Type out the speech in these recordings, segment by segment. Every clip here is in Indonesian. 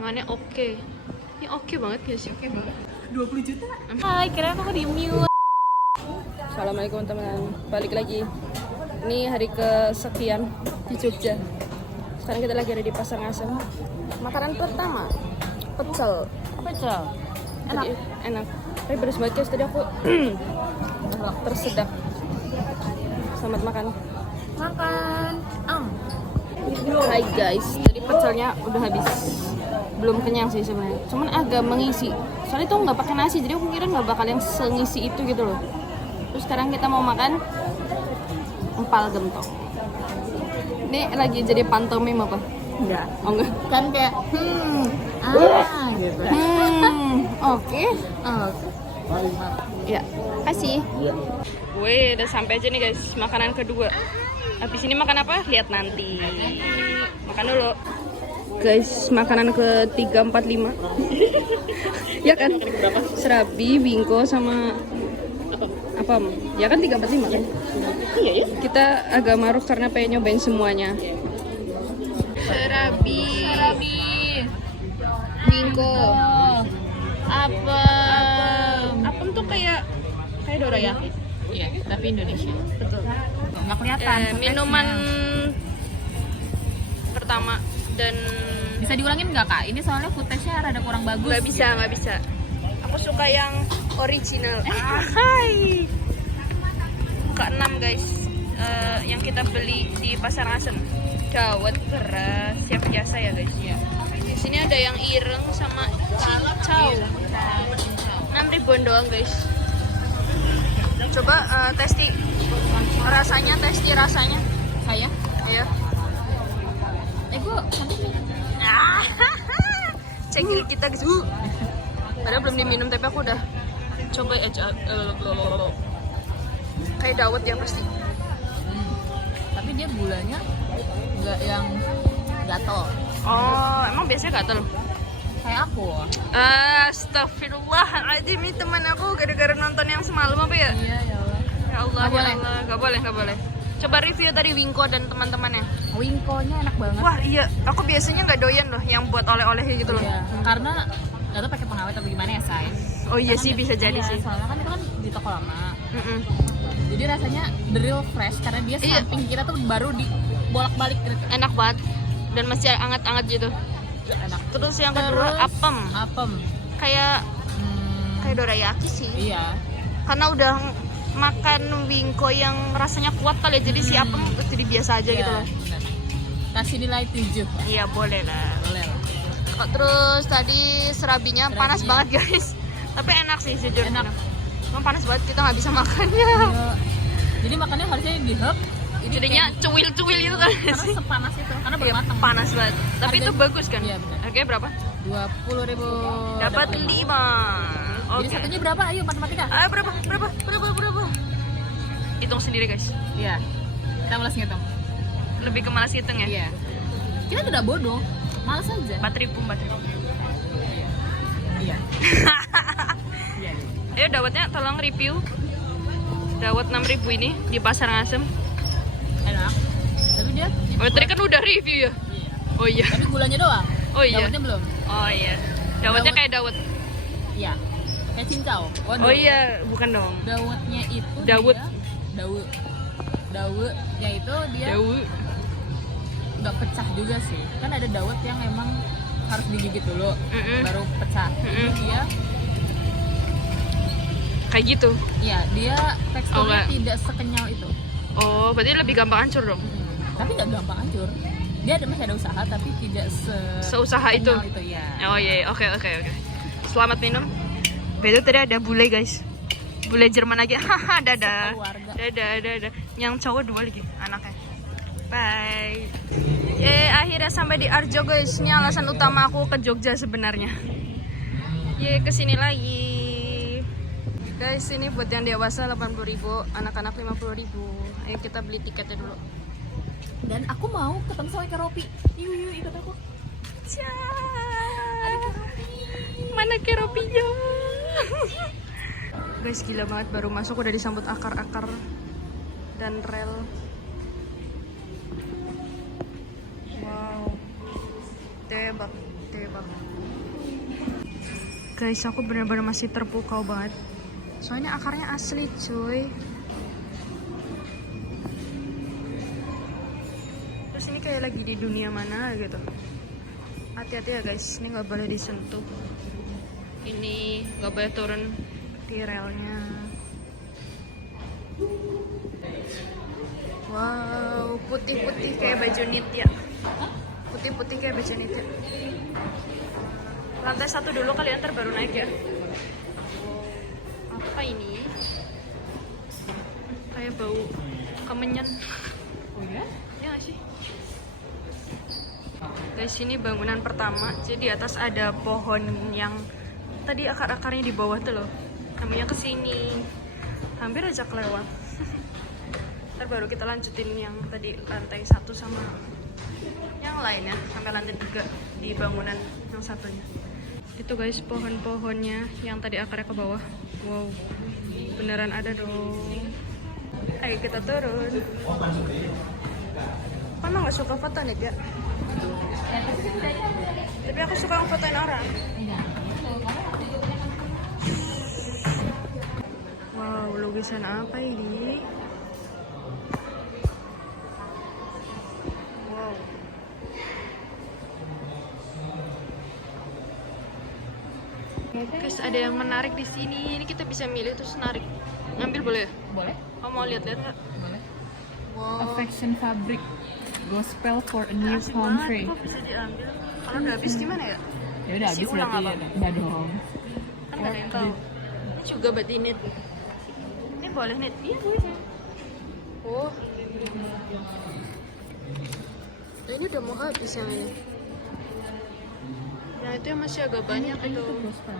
tangannya oke. Ini oke banget ya sih. Oke banget. 20 juta. Hai, kira aku di mute. Assalamualaikum teman-teman. Balik lagi. Ini hari kesekian di Jogja. Sekarang kita lagi ada di Pasar Ngasem. Makanan pertama, pecel. Pecel. Enak. Enak. Tapi beres banget guys, tadi aku tersedak. Selamat makan. Makan. Hai guys, tadi pecelnya udah habis. Belum kenyang sih sebenarnya, cuman agak mengisi. Soalnya tuh nggak pakai nasi, jadi aku kira nggak bakal yang sengisi itu gitu loh. Terus sekarang kita mau makan empal gentong. Ini lagi jadi pantomim apa? Enggak. Oh enggak. Kan kayak gitu. Oke. Ya, kasih. Gue udah sampai aja nih guys, makanan kedua. Habis ini makan apa? Lihat nanti. Makan dulu. Guys, makanan ke 345. Ya kan? Serabi, bingko sama apa? Ya kan 345 kan? Iya ya. Kita agak maruk karena pengen nyobain semuanya. Serabi, bingko, apem tuh kayak dorayaki. Iya, tapi Indonesia. Betul. Nggak kelihatan. Minuman pertama dan Bisa diulangin nggak kak? Ini soalnya footage-nya rada kurang bagus. nggak bisa. Aku suka yang original. Hai. Ke-6 guys, yang kita beli di Pasar Ngasem. Dawet beras siap jasa ya guys. Iya. Di sini ada yang ireng sama cincau. 6.000-an doang guys. Coba testi rasanya. Saya? Iya. Gue cantik nih. Cengil kita guys. Padahal belum diminum tapi aku udah coba aja. Kayak dawet ya pasti. Tapi dia gulanya nggak yang gatel. Oh, emang biasanya gatel? Kayak aku. Astagfirullahaladzim, ini teman aku gara-gara nonton yang semalam apa ya? Iya ya Allah. Ya Allah, Nggak boleh. Nggak boleh. Coba review tadi Wingko dan teman-temannya. Wingko-nya enak banget. Wah iya, aku biasanya nggak doyan loh yang buat oleh-oleh gitu loh. Iya. Karena nggak tahu pakai pengawet atau gimana ya say. Oh iya Karena sih, bisa jadi iya, sih. Soalnya kan itu kan di toko lama. Mm-mm. Jadi rasanya the real fresh karena dia Iya. samping kita tuh baru dibolak-balik gitu. Enak banget dan masih anget-anget gitu. Enak. Terus yang kedua apem, Apem. kayak dorayaki sih. Iya. Karena udah makan Wingko yang rasanya kuat kali ya, jadi si apem jadi biasa aja gitu loh. Bener. Kasih nilai 7. Iya boleh lah. Boleh lah. Terus tadi serabinya panas Serabinya. banget guys. Tapi enak sih jujur. Enak. Emang panas banget, kita nggak bisa makannya. Iya. Jadi makannya harusnya dihep. Ini Jadinya kayak- cuil-cuil gitu kan. karena sepanas itu karena Iya, belum matang. panas banget. Tapi Harga- itu bagus kan? Iya, benar. Harganya berapa? 20.000. Dapat 5. Jadi satunya berapa? Ayo matematika. Berapa? Hitung sendiri guys. Iya. Kita malas ngitung. Lebih ke malas hitung ya. Iya. Kita tidak bodoh. Malas aja. 4.000. Iya. Iya. Ayo dawetnya tolong review. Dawet 6.000 ini di Pasar Ngasem. Enak. Tapi dia Oh, tadi kan udah review ya? Iya. Oh iya. Tapi gulanya doang. Oh iya. Dawetnya belum. Oh iya. Dawetnya Dawet. kayak dawet. Iya. Kayak cincau. Oh iya, bukan dong. Dawetnya itu Dawet. Dawetnya itu dia Dawet. nggak pecah juga sih. Kan ada dawet yang emang harus digigit dulu Mm-mm. baru pecah. Ini dia Kayak gitu. ya dia teksturnya enggak. tidak sekenyal itu. Oh, berarti lebih gampang hancur dong. Tapi nggak gampang hancur. Dia masih ada usaha tapi tidak Seusaha itu. ya. Oh iya, oke. Selamat minum. Betul tadi ada bule guys. Bule Jerman lagi. Haha, dadah. Sekeluarga. Dadah. Yang cowok 2 lagi anaknya. Bye. Akhirnya sampai di Arjo guys. Ini alasan utama aku ke Jogja sebenarnya. Kesini lagi. Guys, ini buat yang dewasa 80.000, anak-anak 50.000. Ayo kita beli tiketnya dulu. Dan aku mau ketemu sama Keropi. Yuk ikut aku. Mana keropinya? Guys, gila banget, baru masuk udah disambut akar-akar dan rel. Wow, tebak. terpukau. Guys, aku benar-benar masih terpukau banget. Soalnya akarnya asli, cuy. Terus ini kayak lagi di dunia mana gitu. Hati-hati ya guys, ini nggak boleh disentuh. Ini nggak boleh turun di relnya. Wow, putih-putih kayak baju knit ya. Putih-putih kayak baju knit ya. Lantai 1 dulu kalian ntar baru naik ya. Apa ini? Kayak bau kemenyan. Oh ya? Ya nggak sih? Guys, ini bangunan pertama. Jadi di atas ada pohon yang tadi akar-akarnya di bawah tuh loh. Namanya kesini. Hampir aja kelewat. Ntar baru kita lanjutin yang tadi lantai 1 sama yang lainnya sampai lantai 3 di bangunan yang satunya. Itu guys pohon-pohonnya yang tadi akarnya ke bawah. Wow, beneran ada dong. Ayo kita turun. Kamu nggak suka foto nih ya? Tapi aku suka ngefotoin orang. Wow, lukisan apa ini? Wow. Guys, ada yang menarik di sini. Ini kita bisa milih terus narik. Ngambil boleh? Boleh? Kamu mau lihat-lihat nggak? Boleh. Wow. Affection fabric. Gospel for a new Asik country. banget, kok bisa diambil? Kalau udah habis gimana ya? Ya udah Isi habis ulang berarti apa? ya. Udah dong. Kan nggak ada yang tahu. Ini juga buat di knit. Ini boleh knit? Iya boleh. Oh. Ini udah mau habis yang ini. Yang itu yang masih agak banyak itu. Gospel.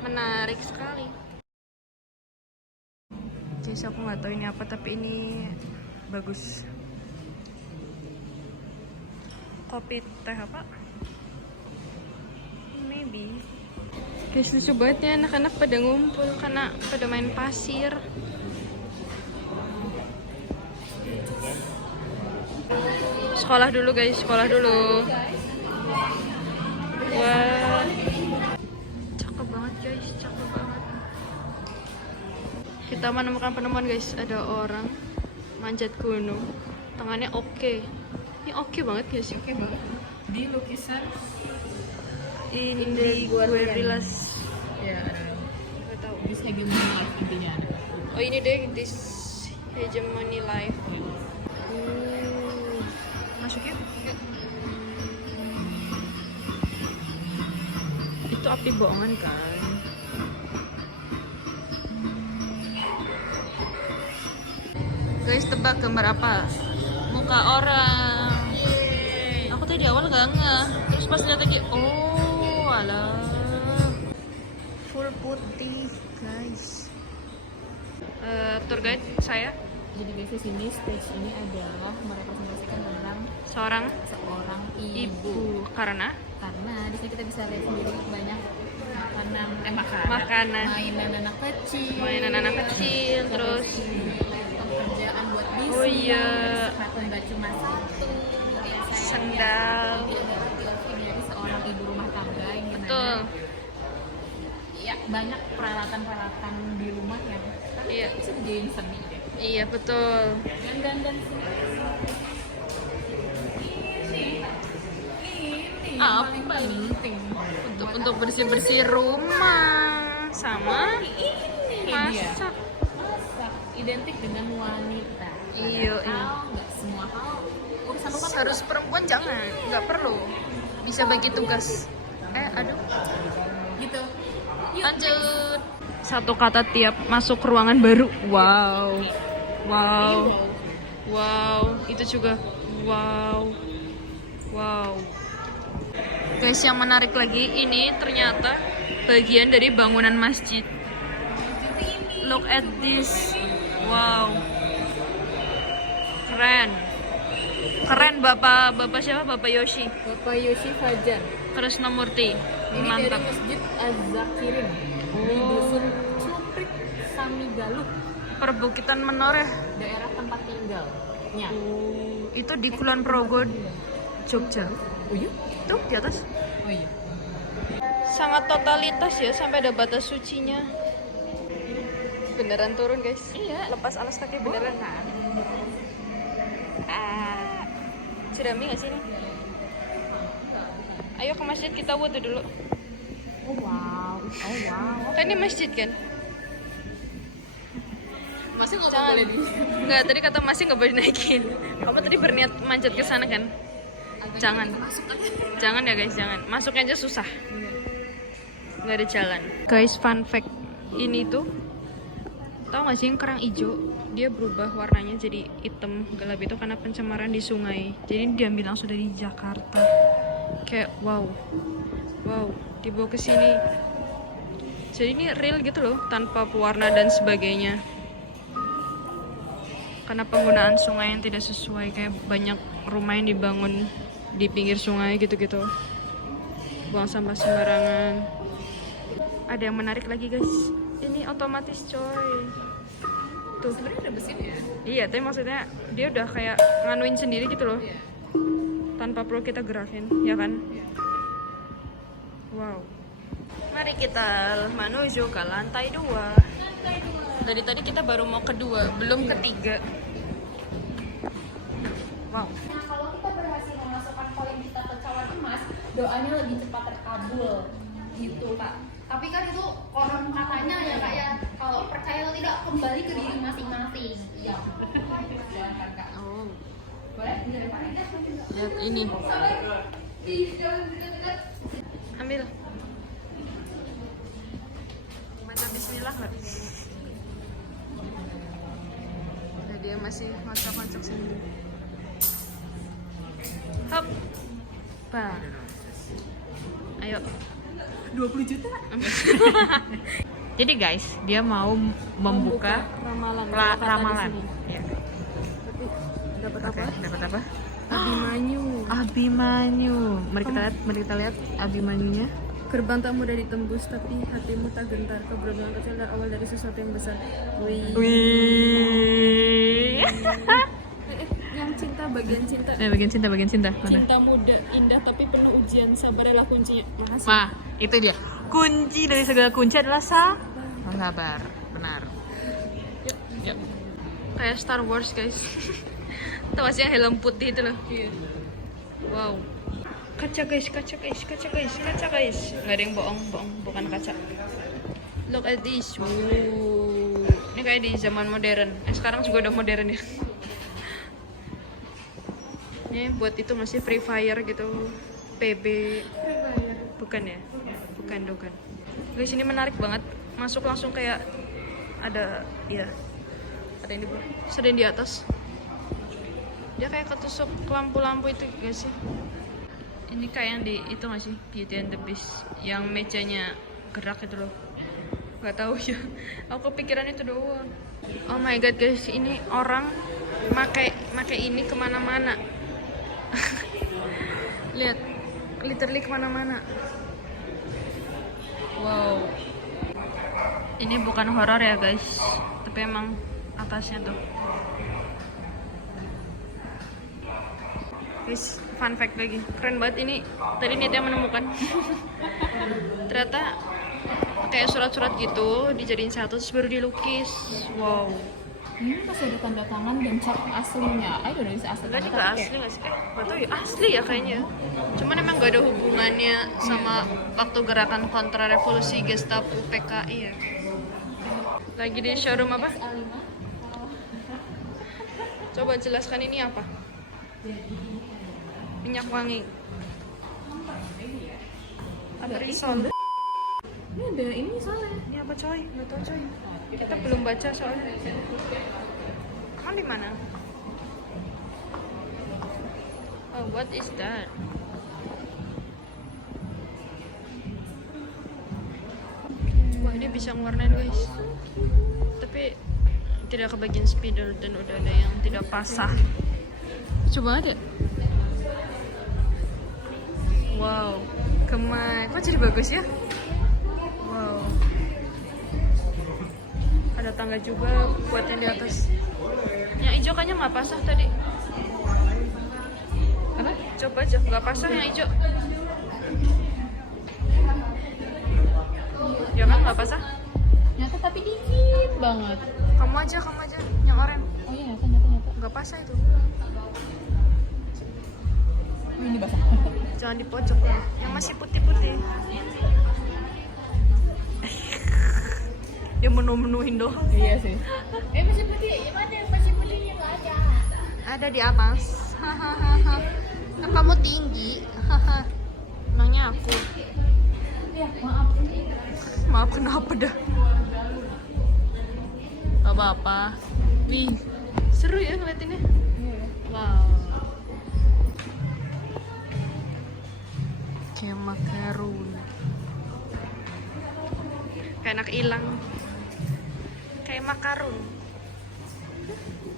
Menarik sekali. Guys, aku nggak tahu ini apa tapi ini bagus. Kopi teh apa? Maybe. Guys, lucu banget ya anak-anak pada ngumpul karena pada main pasir. Sekolah dulu guys, sekolah dulu. Wah, cakep banget guys, cakep banget. Kita menemukan penemuan guys, ada orang manjat gunung, tangannya oke. Ini oke banget guys, oke banget. Di lukisan Indi Guerrillas. ya ada. Nggak tahu. This hegemony life intinya ada. Oh ini deh, this hegemony life. Masuk yuk. Itu api bohongan kan? Guys, tebak gambar apa? Muka orang. Aku tadi awal gak ngeh. Terus pas lihat lagi, oh alah. Full putih guys. Tour guide saya. Jadi guys di sini stage ini adalah merepresentasikan tentang Seorang seorang ibu. Karena Karena di sini kita bisa lihat sendiri banyak makanan. mainan anak kecil, Terus pekerjaan buat bisnis. oh iya, Sepatu nggak cuma satu, sendal. Jadi ada arti dari seorang ibu rumah tangga yang dimana Betul. ya banyak peralatan-peralatan di rumah yang Iya. bisa dijadiin seni deh. Iya betul. Dan ini Apa paling penting Untuk bersih-bersih rumah sama ini masak. masak identik dengan wanita. Iya, Padahal nggak semua hal urusan rumah tuh Harus perempuan jangan, nggak perlu. Bisa bagi tugas. Aduh. gitu. Yuk, Lanjut. Satu kata tiap masuk ruangan baru. Wow. Wow. Wow. Itu juga. Wow. Wow. Guys, yang menarik lagi ini ternyata bagian dari bangunan masjid. Look at this. Wow. Keren. Keren Bapak siapa? Bapak Yoshi. Bapak Yoshi Fajar. Krisnamurti. Ini Mantap. dari Masjid Az-Zakirin di dusun Cuprik Samigaluh, Perbukitan Menoreh. daerah tempat tinggalnya. Itu di Kulon Progo, Jogja. Oh iya? Tuh di atas. Oh iya. Sangat totalitas ya, sampai ada batas sucinya. Beneran turun guys. Iya. Lepas alas kaki beneran. Jerami gak sih ini? Ayo ke masjid kita wudhu dulu. Oh wow. Kan ini masjid kan? Masih nggak Jangan. boleh di. Enggak, tadi kata masih nggak boleh dinaikin. Kamu tadi berniat manjat ke sana kan? Jangan. Jangan ya guys, jangan. Masuknya aja susah. Nggak ada jalan. Guys, fun fact. Ini tuh, tau gak sih yang kerang hijau? Dia berubah warnanya jadi hitam gelap itu karena pencemaran di sungai. Jadi diambil langsung dari Jakarta. Kayak wow, dibawa ke sini. Jadi ini real gitu loh, tanpa pewarna dan sebagainya. Karena penggunaan sungai yang tidak sesuai, kayak banyak rumah yang dibangun di pinggir sungai gitu-gitu. Buang sampah sembarangan. Ada yang menarik lagi guys. Ini otomatis coy. Tuh. Sebenarnya ada mesin ya. Iya, tapi maksudnya dia udah kayak nganuin sendiri gitu loh. Iya. Tanpa perlu kita gerakin, ya kan? Wow. Mari kita menuju ke lantai 2. Dari tadi kita baru mau kedua, belum ketiga. Wow. Nah, kalau kita berhasil memasukkan koin kita ke cawan emas, doanya lebih cepat terkabul, gitu Kak. Tapi kan itu orang katanya ya Kak ya, kalau percaya atau tidak kembali ke diri masing-masing. Iya. Silakan Kak. Oh. Boleh? Dari Pak Ida. Lihat ini. Ambil. Baca bismillah nggak? Nah, dia masih ngocok-ngocok sendiri. Hop. Bah. Ayo. 20 juta. Jadi guys, dia mau membuka ramalan. ramalan. Ya. Dapat Oke, dapat apa? Abimanyu. Abimanyu. Mari kita lihat Abimanyunya. Gerbang tak mudah ditembus, tapi hatimu tak gentar. Keberuntungan kecil dan awal dari sesuatu yang besar. Wih. Wih. Yang cinta, bagian cinta. Bagian cinta. Mana? Cinta muda, indah tapi penuh ujian. Sabar adalah kuncinya. Makasih. Wah, itu dia. Kunci dari segala kunci adalah sabar. Benar. Yuk. Kayak Star Wars guys. Tahu sih yang helm putih itu loh. Iya. Wow. Kaca guys. Nggak ada yang bohong, bukan kaca. Look at this. Wow. Ini kayak di zaman modern. Sekarang juga udah modern ya. Ini buat itu masih Free Fire gitu. PB. Bukan ya? Bukan. Guys, ini menarik banget. Masuk langsung kayak ada ada yang di bawah. Ada yang di atas. Dia kayak ketusuk lampu-lampu itu guys ya. Ini kayak yang di itu nggak sih, Beauty and the Beast yang mejanya gerak itu loh. Gak tahu ya, aku kepikiran itu doang. Oh my god guys, ini orang pakai ini kemana-mana. Lihat, literally kemana-mana. Wow. Ini bukan horor ya guys, tapi emang atasnya tuh. Guys, fun fact lagi, keren banget ini. Tadi niatnya menemukan. Ternyata kayak surat-surat gitu dijadiin satu terus baru dilukis. Wow. Ini masih ada tanda tangan dan cat aslinya. Ayo udah bisa asli. Berarti nggak asli nggak sih? Nggak tahu ya, asli ya kayaknya. Cuman emang gak ada hubungannya sama waktu gerakan kontra revolusi Gestapo PKI ya. Lagi di showroom apa? Coba jelaskan ini apa? Minyak wangi. Ada risol. Ini ada ini soalnya. Ini apa coy? Nggak tahu coy. Kita belum baca soalnya. Emang di mana? Oh, what is that? Wah, ini bisa ngewarnain guys. Tapi tidak kebagian spidol dan udah ada yang tidak pasah. Coba ada. Wow, kemai. Kok jadi bagus ya? Wow. Ada tangga juga buat yang di atas. Yang hijau kayaknya nggak pasah tadi. Apa? Coba aja, nggak pasah yang hijau. banget. Kamu aja yang oranye. Oh iya, nyata. Nggak basah itu. Oh, ini basah. Jangan di pojok ya. Yang masih putih-putih. Dia menu-menuhin doang. Iya sih. Masih putih. Mana masih putihnya nggak ada. Ada di atas. Hahaha. Kan kamu tinggi. Haha. Emangnya aku. Ya, maaf. Maaf kenapa dah? Gak apa-apa. Wih, seru ya ngeliatinnya. Wow. Kayak makarun. Kayak anak hilang. Kayak makarun.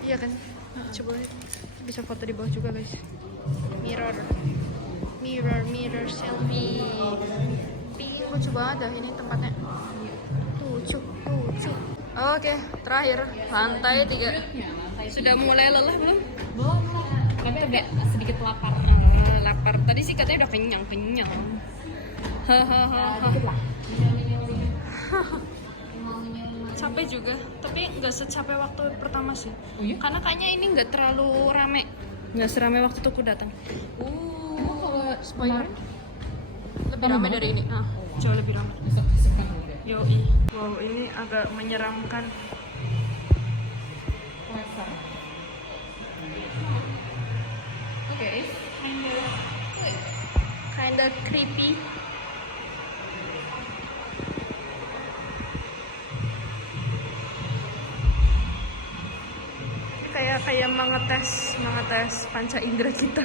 Iya kan? Coba lihat. Bisa foto di bawah juga guys. Mirror selfie. Ping, lucu banget dah ini tempatnya. Lucu. Oke, terakhir lantai 3. Sudah mulai lelah belum? Belum. Tapi agak sedikit lapar. Lapar. Tadi sih katanya udah kenyang. Hahaha. Capek juga, tapi nggak secapek waktu pertama sih. Oh iya? Karena kayaknya ini nggak terlalu rame. Nggak serame waktu tuh aku datang. Kalau Spoiler. Lebih rame dari ini. Nah, jauh lebih rame. besok kan udah. Yoi. Wow, ini agak menyeramkan. Oke. Kinda creepy. Kayak mengetes panca indera kita.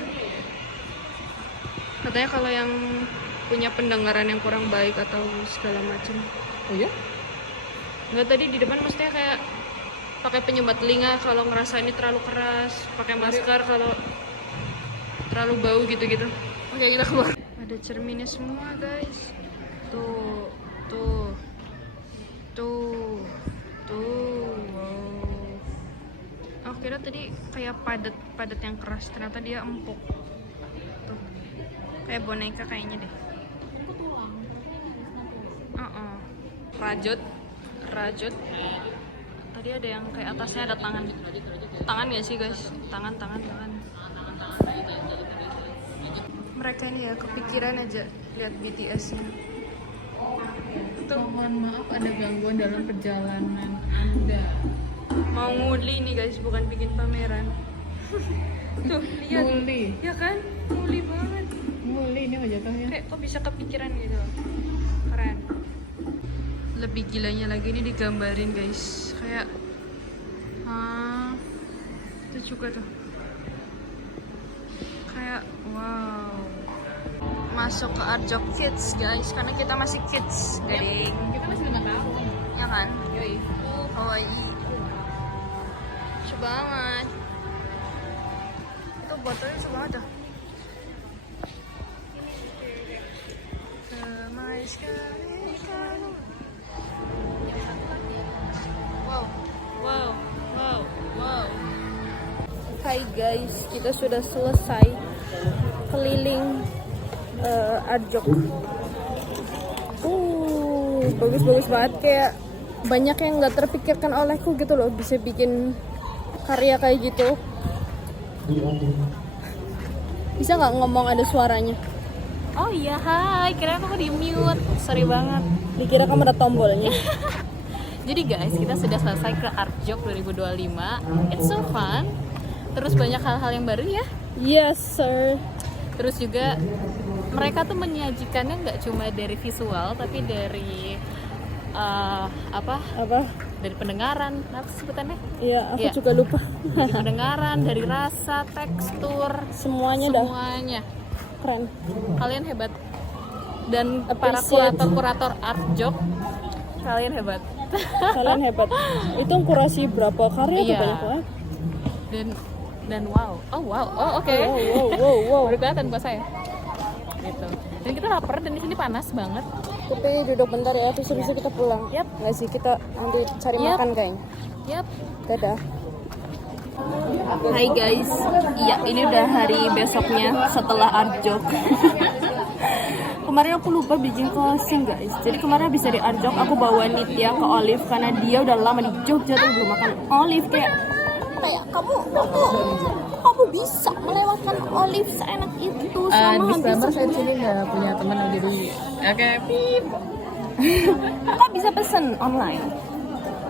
Katanya kalau yang punya pendengaran yang kurang baik atau segala macam. Oh ya? Nggak, tadi di depan maksudnya kayak pakai penyumbat telinga kalau ngerasa ini terlalu keras, pakai masker kalau terlalu bau gitu-gitu. Oke, kita keluar. Ada cerminnya semua guys. Tuh. Wow. Aku kira tadi kayak padat yang keras, ternyata dia empuk. Tuh. Kayak boneka kayaknya deh. Rajut. Tadi ada yang kayak atasnya ada tangan. Tangan nggak sih guys? Tangan. Mereka ini ya kepikiran aja lihat BTS-nya. Mohon maaf ada gangguan dalam perjalanan Anda. Mau nguli nih guys, bukan bikin pameran. Tuh, lihat. Nguli. Ya kan? Nguli banget. Nguli ini nggak jatuhnya. Kayak kok bisa kepikiran gitu. Keren. Lebih gilanya lagi ini digambarin guys. Kayak itu juga tuh. Kayak wow. Masuk ke Arjok Kids guys, karena kita masih kids, gading. Kita masih 5 tahun. Ya kan? Yoi. Kawaii. Lucu banget. Itu botolnya lucu banget dah. Semai sekali kamu. Wow. Hai guys, kita sudah selesai keliling Arjok. Bagus banget, kayak banyak yang nggak terpikirkan olehku gitu loh, bisa bikin karya kayak gitu. Bisa nggak ngomong ada suaranya? Oh iya, hai. Kira aku di mute. Sorry banget. Dikira kamu ada tombolnya. Jadi guys, kita sudah selesai ke Arjok 2025. It's so fun. Terus banyak hal-hal yang baru ya. Yes sir. Terus juga mereka tuh menyajikannya nggak cuma dari visual, tapi dari Apa? dari pendengaran, apa sebutannya? Iya, aku Iya. juga lupa. Dari pendengaran, dari rasa, tekstur, Semuanya. Keren. Kalian hebat. Dan para Appreciate. kurator Artjok, kalian hebat. Kalian hebat. Itu kurasi berapa karya tuh, Iya. banyak banget. Dan wow. Oh oke. Wow. Baru kelihatan buat saya. Gitu. Dan kita lapar dan di sini panas banget. Tapi duduk bentar ya, terus bisa kita pulang. Yap. Nggak sih, kita nanti cari Yap. makan kayaknya. Yap. Dadah. Hai guys, iya ini udah hari besoknya setelah Arjok. kemarin aku lupa bikin closing guys. Jadi kemarin habis dari Arjok aku bawa Nitya ke Olive karena dia udah lama di Jogja tapi belum makan Olive. Kayak kamu bisa melewatkan Olive seenak itu sama habis. saya di sini nggak punya teman yang jadi oke pip. Kakak bisa pesen online.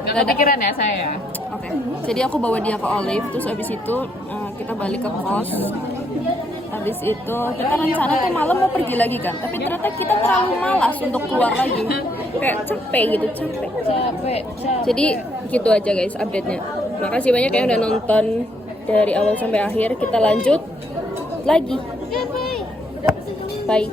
Nggak kepikiran ya saya. Oke. Jadi aku bawa dia ke Olive, terus abis itu kita balik ke kos. Habis itu kita rencana tuh malam mau pergi lagi kan, tapi ternyata kita terlalu malas untuk keluar lagi. Kayak capek gitu, capek. Jadi gitu aja guys update-nya. Makasih banyak yang udah nonton dari awal sampai akhir. Kita lanjut lagi. Bye.